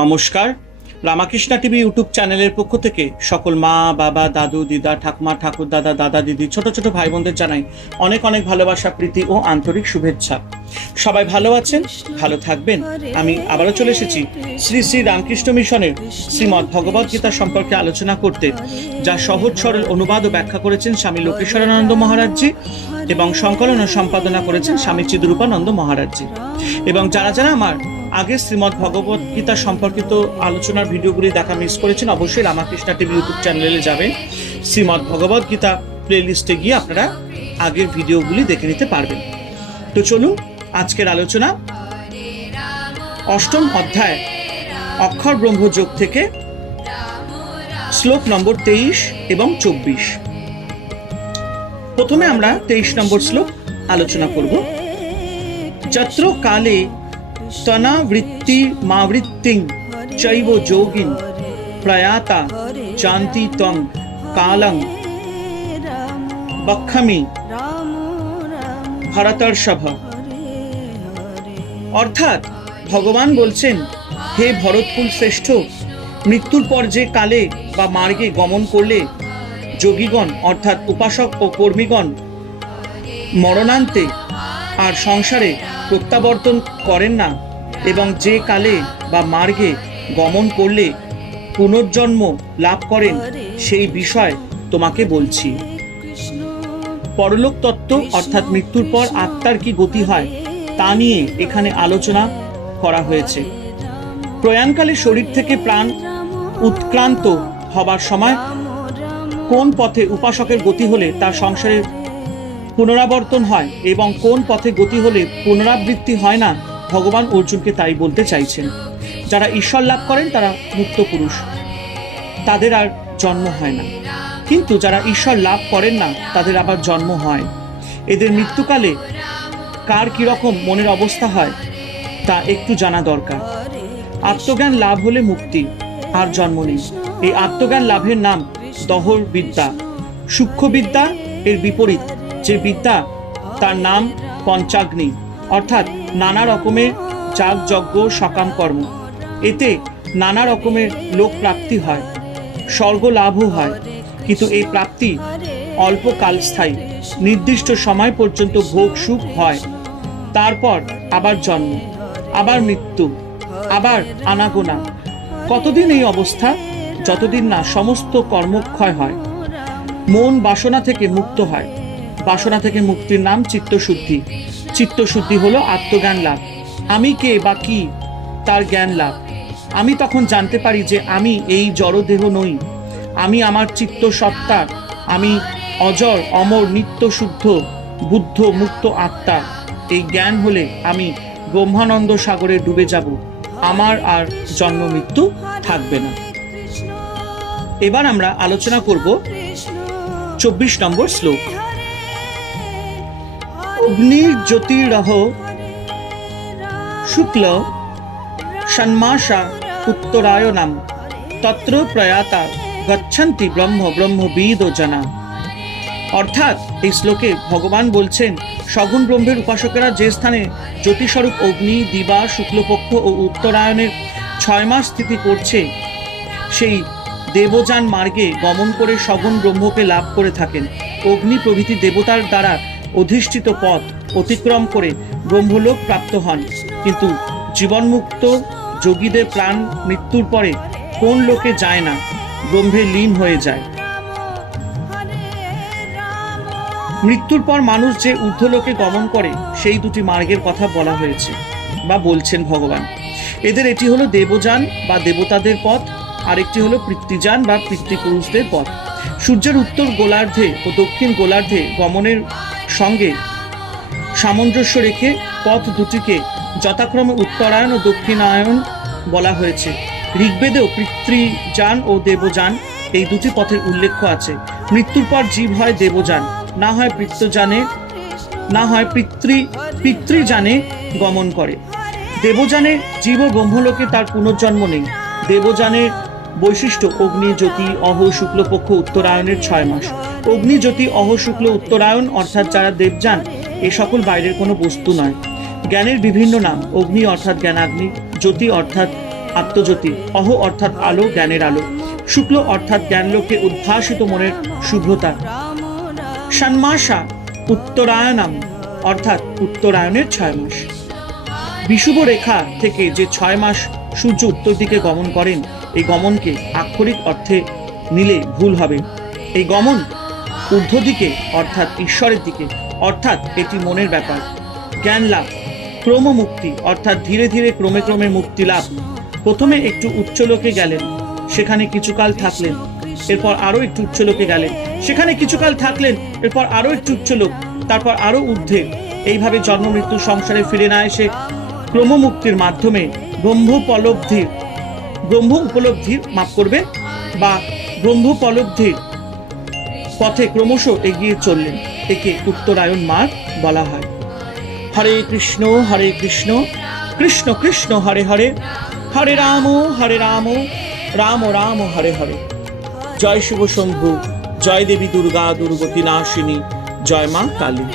নমস্কার। Ramakrishna TV YouTube চ্যানেলের পক্ষ থেকে সকল মা, বাবা, দাদু, দিদা, ঠাকুমা, ঠাকুর দাদা দাদা, দিদি, ছোট ছোট ভাই বোনদের জানাই অনেক অনেক ভালোবাসা, প্রীতি ও আন্তরিক শুভেচ্ছা। সবাই ভালো আছেন? ভালো থাকবেন? আমি আবারও চলে এসেছি শ্রী শ্রী রামকৃষ্ণ মিশনের শ্রীমৎ ভগবদ গীতা সম্পর্কে আলোচনা করতে, যা সহজ, সরল অনুবাদ ও ব্যাখ্যা করেছেন স্বামী লোকেশ্বরানন্দ মহারাজজি। এবং সংকলন ও সম্পাদনা করেছেন স্বামী চিদরূপানন্দ মহারাজজি। এবং যারা যারা আমার আগে শ্রীমৎ ভগবত গীতা সম্পর্কিত আলোচনার ভিডিওগুলি দেখা মিস করেছেন, অবশ্যই রামাকৃষ্ণ টিভি ইউটিউব চ্যানেলে যাবেন। শ্রীমৎ ভগবত গীতা প্লেলিস্টে গিয়ে আপনারা আগের ভিডিওগুলি দেখে নিতে পারবেন। তো চলুন, আজকের আলোচনা অষ্টম অধ্যায়, অক্ষর ব্রহ্মযোগ থেকে শ্লোক নম্বর তেইশ এবং চব্বিশ। প্রথমে আমরা তেইশ নম্বর শ্লোক আলোচনা করব। যত্র কালে তনাবৃত্তি মাবৃত্তিং চৈব যোগিন প্রয়াতা চান্তি তং কালং বক্ষমি ভরতর্ষভ। অর্থাৎ ভগবান বলছেন, হে ভরতকুল শ্রেষ্ঠ, মৃত্যুর পর যে কালে বা মার্গে গমন করলে যোগীগণ, অর্থাৎ উপাসক ও কর্মীগণ, মরণান্তে আর সংসারে প্রত্যাবর্তন করেন না এবং যে কালে বা মার্গে গমন করলে পুনর্জন্ম লাভ করেন, সেই বিষয় তোমাকে বলছি। পরলোক তত্ত্ব, অর্থাৎ মৃত্যুর পর আত্মার কি গতি হয়, তা নিয়ে এখানে আলোচনা করা হয়েছে। প্রয়াণকালে শরীর থেকে প্রাণ উৎক্রান্ত হবার সময় কোন পথে উপাসকের গতি হলে তার সংসারের পুনরাবর্তন হয় এবং কোন পথে গতি হলে পুনরাবৃত্তি হয় না, ভগবান অর্জুনকে তাই বলতে চাইছেন। যারা ঈশ্বর লাভ করেন, তারা মুক্ত পুরুষ। তাদের আর জন্ম হয় না। কিন্তু যারা ঈশ্বর লাভ করেন না, তাদের আবার জন্ম হয়। এদের মৃত্যুকালে কার কীরকম মনের অবস্থা হয়, তা একটু জানা দরকার। আত্মজ্ঞান লাভ হলে মুক্তি, আর জন্ম নেই। এই আত্মজ্ঞান লাভের নাম দহর বিদ্যা সূক্ষ্ম বিদ্যা এর বিপরীত, যে বিদ্যা তার নাম পঞ্চাগ্নি, অর্থাৎ নানা রকমের যাগ যজ্ঞ, সকাম কর্ম। এতে নানা রকমের লোক প্রাপ্তি হয়, স্বর্গ লাভও হয়, কিন্তু এই প্রাপ্তি অল্প কালস্থায়ী নির্দিষ্ট সময় পর্যন্ত ভোগ সুখ হয়। তারপর আবার জন্ম, আবার মৃত্যু, আবার আনাগোনা। কতদিন এই অবস্থা? যতদিন না সমস্ত কর্মক্ষয় হয়, মন বাসনা থেকে মুক্ত হয়। বাসনা থেকে মুক্তির নাম চিত্তশুদ্ধি। চিত্তশুদ্ধি হলো আত্মজ্ঞান লাভ। আমি কে বা কি, তার জ্ঞান লাভ। আমি তখন জানতে পারি যে আমি এই জড়দেহ নই। আমি আমার চিত্ত সত্তা আমি অজর, অমর নিত্য শুদ্ধ বুদ্ধ, মুক্ত আত্মা। এই জ্ঞান হলে আমি ব্রহ্মানন্দ সাগরে ডুবে যাব। আমার আর জন্ম মৃত্যু থাকবে না। এবার আমরা আলোচনা করব চব্বিশ নম্বর শ্লোক। অগ্নির জ্যোতিরহ শুক্ল ষণ্মাসা উত্তরায়ণাম তত্র প্রয়াতা গচ্ছন্তি ব্রহ্ম ব্রহ্মবিদ ও জানা। অর্থাৎ এই শ্লোকে ভগবান বলছেন, সগুণ ব্রহ্মের উপাসকেরা যে স্থানে জ্যোতিস্বরূপ অগ্নি, দিবা, শুক্লপক্ষ ও উত্তরায়ণের ছয় মাস স্থিতি করছে, সেই দেবযান মার্গে গমন করে সগুণ ব্রহ্মকে লাভ করে থাকেন। অগ্নি প্রভৃতি দেবতার দ্বারা অধিষ্ঠিত পথ অতিক্রম করে ব্রহ্মলোক প্রাপ্ত হন। কিন্তু জীবনমুক্ত যোগীদের প্রাণ মৃত্যুর পরে কোন লোকে যায় না? ব্রহ্মে লীন হয়ে যায়। মৃত্যুর পর মানুষ যে ঊর্ধ্বলোকে গমন করে, সেই দুটি মার্গের কথা বলা হয়েছে বা বলছেন ভগবান। এদের এটি হলো দেবযান বা দেবতাদের পথ আরেকটি হলো পিতৃযান বা পিতৃপুরুষদের পথ। সূর্যের উত্তর গোলার্ধে ও দক্ষিণ গোলার্ধে গমনের সঙ্গে সামঞ্জস্য রেখে পথ দুটিকে যথাক্রমে উত্তরায়ণ ও দক্ষিণায়ন বলা হয়েছে। ঋগ্বেদেও পিতৃযান ও দেবযান এই দুটি পথের উল্লেখ আছে। মৃত্যুর পর জীব হয় দেবযান, না হয় পিতৃযানে, না হয় পিতৃ, পিতৃযানে গমন করে। দেবযানে জীব ব্রহ্মলোকে তার পুনর্জন্ম নেই। দেবযানের বৈশিষ্ট্য অগ্নি জ্যোতি অহ শুক্লপক্ষ উত্তরায়ণের ছয় মাস। অগ্নি জ্যোতি অহ শুক্ল উত্তরায়ণ অর্থাৎ যারা দেবযান, এ সকল বাইরের কোনো বস্তু নয়। জ্ঞানের বিভিন্ন নাম, অগ্নি অর্থাৎ জ্ঞানাগ্নি, জ্যোতি অর্থাৎ আত্মজ্যোতি, অহ অর্থাৎ আলো, জ্ঞানের আলো, শুক্ল অর্থাৎ জ্ঞানলোকে উদ্ভাসিত মনের শুভ্রতা। ষান্মাসা উত্তরায়ণাম অর্থাৎ উত্তরায়ণের ছয় মাস। বিষুব রেখা থেকে যে ছয় মাস সূর্য উত্তর দিকে গমন করেন এই গমনকে আক্ষরিক অর্থে নিলে ভুল হবে। এই গমন ঊর্ধ্ব দিকে অর্থাৎ ঈশ্বরের দিকে, অর্থাৎ এটি মনের ব্যাপার। জ্ঞান লাভ ক্রমমুক্তি অর্থাৎ ধীরে ধীরে ক্রমে ক্রমে মুক্তি লাভ। প্রথমে একটু উচ্চলোকে গেলেন, সেখানে কিছুকাল থাকলেন, এরপর আরও একটু উচ্চলোকে গেলেন, সেখানে কিছুকাল থাকলেন, এরপর আরও একটু উচ্চলোক তারপর আরও ঊর্ধ্বে। এইভাবে জন্ম মৃত্যু সংসারে ফিরে না এসে ক্রমমুক্তির মাধ্যমে ব্রহ্ম উপলব্ধির ব্রহ্ম উপলব্ধির মাপ করবে বা ব্রহ্ম উপলব্ধির পথে ক্রমশ এগিয়ে চললেন, একে উত্তরায়ণ মার্গ বলা হয়। হরে কৃষ্ণ হরে কৃষ্ণ কৃষ্ণ কৃষ্ণ, হরে হরে হরে রাম হরে রাম রাম রাম, হরে হরে। জয় শুভ শম্ভু, জয় দেবী দুর্গা দুর্গতি নাশিনী জয় মা কালী।